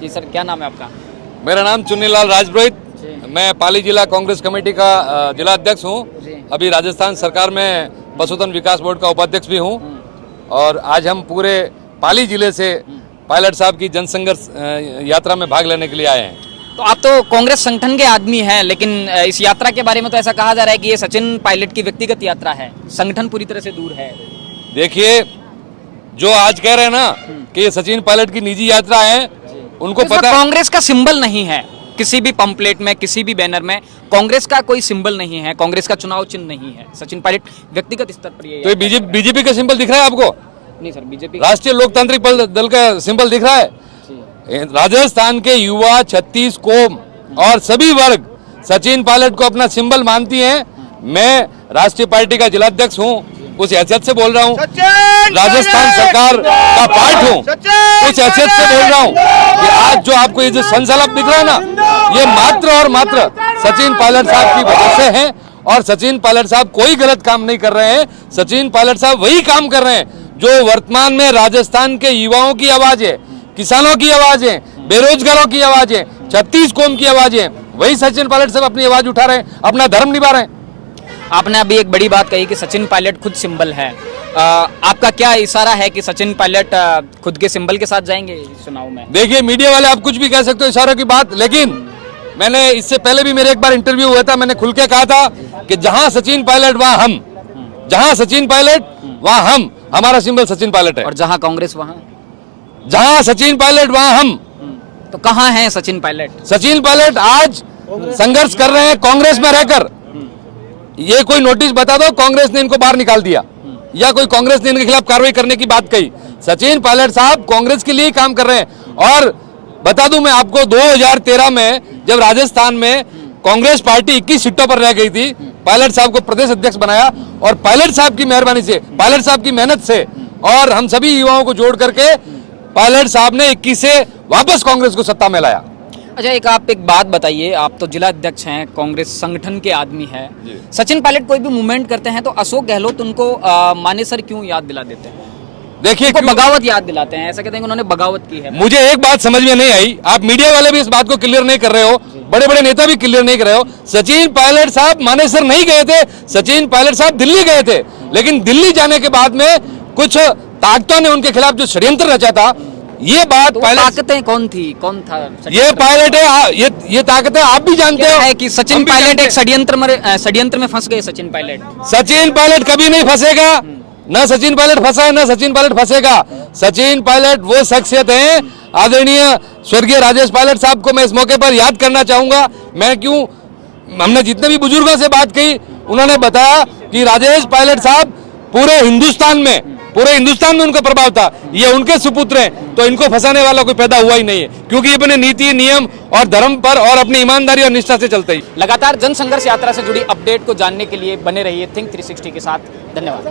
जी sir, क्या नाम है आपका? मेरा नाम चुन्नीलाल राजपुरोहित, मैं पाली जिला कांग्रेस कमेटी का जिला अध्यक्ष हूँ। अभी राजस्थान सरकार में पशुधन विकास बोर्ड का उपाध्यक्ष भी हूँ। और आज हम पूरे पाली जिले से पायलट साहब की जनसंघर्ष यात्रा में भाग लेने के लिए आए हैं। तो आप तो कांग्रेस संगठन के आदमी हैं, लेकिन इस यात्रा के बारे में तो ऐसा कहा जा रहा है कि ये सचिन पायलट की व्यक्तिगत यात्रा है, संगठन पूरी तरह से दूर है। देखिए, जो आज कह रहे हैं ना कि ये सचिन पायलट की निजी यात्रा है, उनको पता कांग्रेस का सिंबल नहीं है किसी भी पंपलेट में, किसी भी बैनर में कांग्रेस का कोई सिंबल नहीं है, कांग्रेस का चुनाव चिन्ह नहीं है। सचिन पायलट व्यक्तिगत स्तर पर ये तो बीजेपी का सिंबल दिख रहा है आपको? नहीं सर, बीजेपी राष्ट्रीय लोकतांत्रिक दल का सिंबल दिख रहा है। राजस्थान के युवा, 36 कौम और सभी वर्ग सचिन पायलट को अपना सिंबल मानती हैं। मैं राष्ट्रीय पार्टी का जिलाध्यक्ष हूं, उस हैसियत से बोल रहा हूं, राजस्थान सरकार का पार्ट हूं, उस हैसियत से बोल रहा हूं कि आज जो आपको ये जो संसलाप दिख रहा है ना, ये मात्र और मात्र सचिन पायलट साहब की वजह से है। और सचिन पायलट साहब कोई गलत काम नहीं कर रहे हैं। सचिन पायलट साहब वही काम कर रहे हैं जो वर्तमान में राजस्थान के युवाओं की आवाज है, किसानों की आवाज है, बेरोजगारों की आवाज है, 36 कौम की आवाज है। वही सचिन पायलट साहब अपनी आवाज उठा रहे हैं, अपना धर्म निभा रहे हैं। आपने अभी एक बड़ी बात कही कि सचिन पायलट खुद सिंबल है। आपका क्या इशारा है कि सचिन पायलट खुद के सिंबल के साथ जाएंगे इस चुनाव में? देखिए, मीडिया वाले आप कुछ भी कह सकते हो इशारों की बात, लेकिन मैंने इससे पहले भी मेरे एक बार इंटरव्यू हुआ था, मैंने खुल के कहा था कि जहां सचिन पायलट वहां हम, जहां सचिन पायलट वहां हम, हमारा सिंबल सचिन पायलट है। और जहां कांग्रेस वहां, जहां सचिन पायलट वहां हम। तो कहां है सचिन पायलट? सचिन पायलट आज संघर्ष कर रहे हैं कांग्रेस में रहकर। ये कोई नोटिस बता दो कांग्रेस ने इनको बाहर निकाल दिया, या कोई कांग्रेस ने इनके खिलाफ कार्रवाई करने की बात कही। सचिन पायलट साहब कांग्रेस के लिए ही काम कर रहे हैं। और बता दूं मैं आपको, 2013 में जब राजस्थान में कांग्रेस पार्टी 21 सीटों पर रह गई थी, पायलट साहब को प्रदेश अध्यक्ष बनाया। और पायलट साहब की मेहरबानी से, पायलट साहब की मेहनत से और हम सभी युवाओं को जोड़ करके पायलट साहब ने 21 से वापस कांग्रेस को सत्ता में लाया। अच्छा, आप एक बात बताइए, आप तो जिला अध्यक्ष हैं, कांग्रेस संगठन के आदमी हैं। सचिन पायलट कोई भी मूवमेंट करते हैं तो अशोक गहलोत उनको मानेसर क्यों याद दिला देते हैं? देखिए, बगावत याद दिलाते हैं, ऐसा कहते हैं कि उन्होंने बगावत की है। मुझे एक बात समझ में नहीं आई, आप मीडिया वाले भी इस बात को क्लियर नहीं कर रहे हो, बड़े बड़े नेता भी क्लियर नहीं कर रहे हो। सचिन पायलट साहब मानेसर नहीं गए थे, सचिन पायलट साहब दिल्ली गए थे। लेकिन दिल्ली जाने के बाद में कुछ ताकतों ने उनके खिलाफ जो षड्यंत्र रचा था, ये बात तो पायलट ताकतें कौन थी, कौन था? ये पायलट है, ये ताकतें आप भी जानते हो है कि सचिन पायलट एक षड्यंत्र में फंस गए। सचिन पायलट कभी नहीं फंसेगा, न सचिन पायलट फंसा है, न सचिन पायलट फंसेगा। सचिन पायलट वो शख्सियत है, आदरणीय स्वर्गीय राजेश पायलट साहब को मैं इस मौके पर याद करना चाहूंगा। हमने जितने भी बुजुर्गों से बात की, उन्होंने बताया कि राजेश पायलट साहब पूरे हिंदुस्तान में उनका प्रभाव था, ये उनके सुपुत्र हैं, तो इनको फंसाने वाला कोई पैदा हुआ ही नहीं है, क्योंकि ये अपने नीति, नियम और धर्म पर और अपनी ईमानदारी और निष्ठा से चलते ही। लगातार जनसंघर्ष यात्रा से जुड़ी अपडेट को जानने के लिए बने रहिए थिंक 360 के साथ। धन्यवाद।